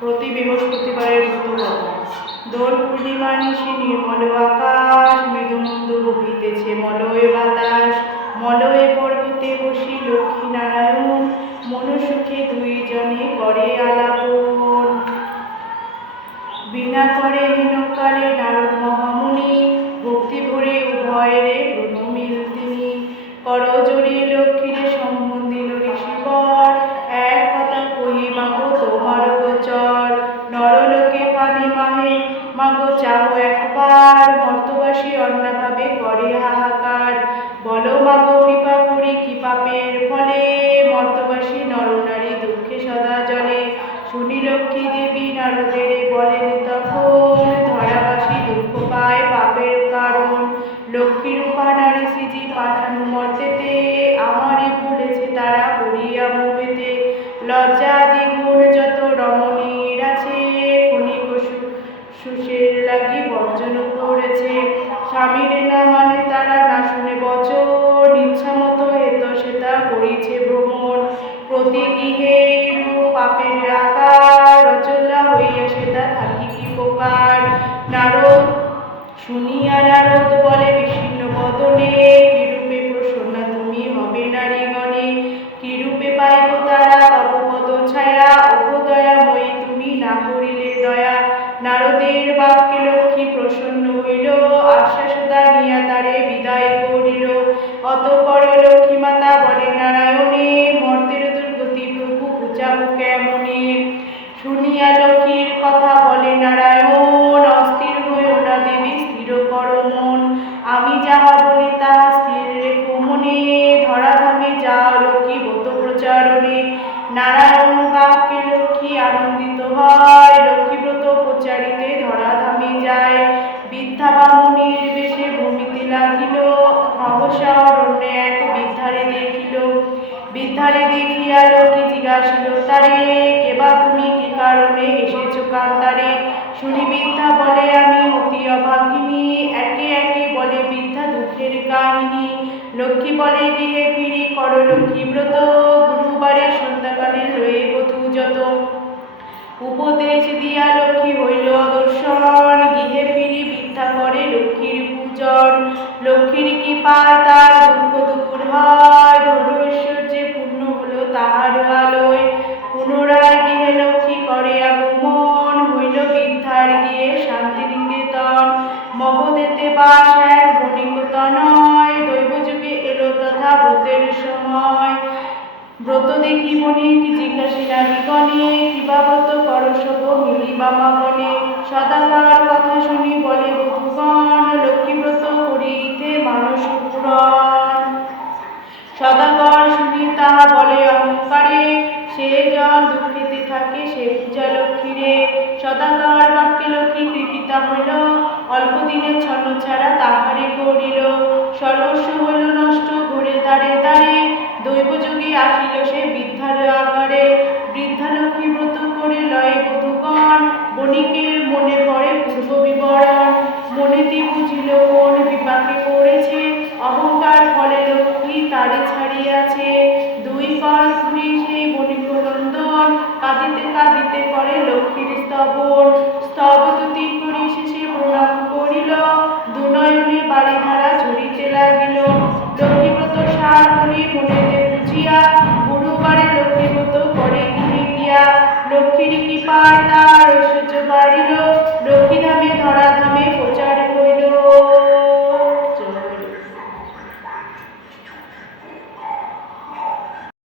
প্রতি বৃহস্পতিবারের ব্রতকথা। দোল পূর্ণিমা নিশি নির্মল আকাশ, মৃদুমন্দ বহিতেছে মলয় বাতাস। মলয়ে পর্বতে বসি লক্ষ্মী নারায়ণ, মনসুখে দুইজনে করে আলাপন। বিনা করে হীনকালে নারদ মহামুনি, ভক্তি ভরে উভয়েরে প্রণমিল তিনি। করজোড়ে লক্ষ্মীরে সম্বন্ধিল ঋষিবর, এক কথা কহি মাগো তোমার গোচর। নরলোকে পানি মাহে মাগো চাও একবার, মর্তবাসী অন্যভাবে করে হাহাকার। বলো মাগো কৃপা করি কি পাপের ফলে, মর্তবাসী নরনারী দুঃখে সদা জলে। শুনি লক্ষ্মী দেবী নারদের বলেন তখন, ধরাবাসী দুঃখ পায় পাপের কারণ। লক্ষ্মী রূপা নারী শ্রীজি পাঠানো মর্তেতে, আমারে বলেছে তারা করিয়া মোহেতে। লজ্জা দ্বিগুণ যত রমণীর আছে, ক্ষণিক সুষের লাগি বর্জন করেছে। স্বামীর না মানে তারা, না শুনে বচন, ইচ্ছা মতো হেত সেতা করিছে ভ্রমণ। প্রতি গৃহে পাপের আকার, অচলা হইয়া সেটা থাকি কি প্রকার। নারদ শুনিয়া নারদ বলে বিস্তীর্ণ বদনে, কিরূপে প্রসন্না তুমি হবে নারীগণে। কিরূপে পাইব তারা তব পদ ছায়া, ওগো দয়াময়ী তুমি না করিলে দয়া। নারদের বাক্যে লক্ষ্মী প্রসন্ন হইল, আশ্বাস দানিয়া তারে বিদায় করিল। অতঃপর লক্ষ্মী মাতা বলে নারায়ণে, মর্তের দুর্গতি প্রভু বুঝাবো কেমনে। শুনিয়া লক্ষ্মীর কথা বলে নারায়ণ, অস্থির হইও না দেবী স্থির করো মন। আমি যাহা বলি তাহা স্থির রেখো মনে, ধরাধামে যাও লক্ষ্মী ব্রত প্রচারণে। নারায়ণ বাক্যে লক্ষ্মী আনন্দিত হয়, লক্ষ্মী ব্রত প্রচারিতে ধরাধামে যায়। বৃদ্ধা বামুনির বেশে ভূমিতে লাগিল, সহসা অরণ্যে এক বৃদ্ধারে দেখিল। বৃদ্ধারে দেখিয়া লক্ষ্মী জিজ্ঞাসিল তারে, কেবা তুমি কি কারণে এসেছ কান্তারে। শুনি বৃদ্ধা বলে আমি অতি অভাগিনী, একে একে বলে বৃদ্ধা দুঃখের কাহিনী। লক্ষ্মী বলে গৃহে ফিরি করো লক্ষ্মী ব্রত, গুরুবারে সন্ধ্যাকালে লয়ে বধূ যত। উপদেশ দিয়া লক্ষ্মী হইল অদর্শন, গৃহে ফিরি বৃদ্ধা করে লক্ষ্মীর পূজন। লক্ষ্মীর কৃপায় তার দুঃখ দূর হয়, ধন ঐশ্বর্যে পূর্ণ হলো তাহার আলোয়। পুনরায় গৃহে লক্ষ্মী করে আগমন, হইল বৃদ্ধার গৃহে শান্তি নিকেতন। মগধেতে বাস এক বণিক তনয়, দৈবযুগে এলো তথা ব্রতের সময়। ব্রত দেখি বণিক জিজ্ঞাসী নারীগণে, কিবা ব্রত করো সব মিলিবা মাগণে। সদাকার কথা শুনি বলে বধূগণ, লক্ষ্মী ব্রত করিতে মানস পুরাণ। সদাগর শুনি তাহা বলে অহংকারে, সে জন দুঃখেতে থাকে সে পূজা লক্ষ্মীরে। সদাগর বাক্যে লক্ষ্মী কৃপিতা হইল, অল্প দিনে ছন্ন ছাড়া তাহারে করিল। সর্বস্ব হইল নষ্ট ঘুরে দাঁড়ে দাঁড়ে, দৈবযোগে আসিল সে বৃদ্ধার আগারে। বৃদ্ধা লক্ষ্মী ব্রত করে লয় বধূগণ, বণিকের মনে পড়ে পূর্ব বিবরণ। মনেতে বুঝিল কোন বিপাকে পড়েছে, অহংকার ফলে লক্ষ্মী তারে ছাড়িয়াছে। দুই কর ঘুরি সেই বণিক নন্দন, কাঁদিতে কাঁদিতে করে লক্ষ্মীর স্তবন। স্তবতুতি করি শেষে প্রণাম করিল, দুনয়নে বারিধারা ঝরিতে লাগিল। লক্ষ্মীব্রত সার করি মনেতে বুঝিয়া, গুরুবারে লক্ষ্মীব্রত করে গৃহে গিয়া। লক্ষ্মীর কৃপায় তার ঐশ্বর্য বাড়িল,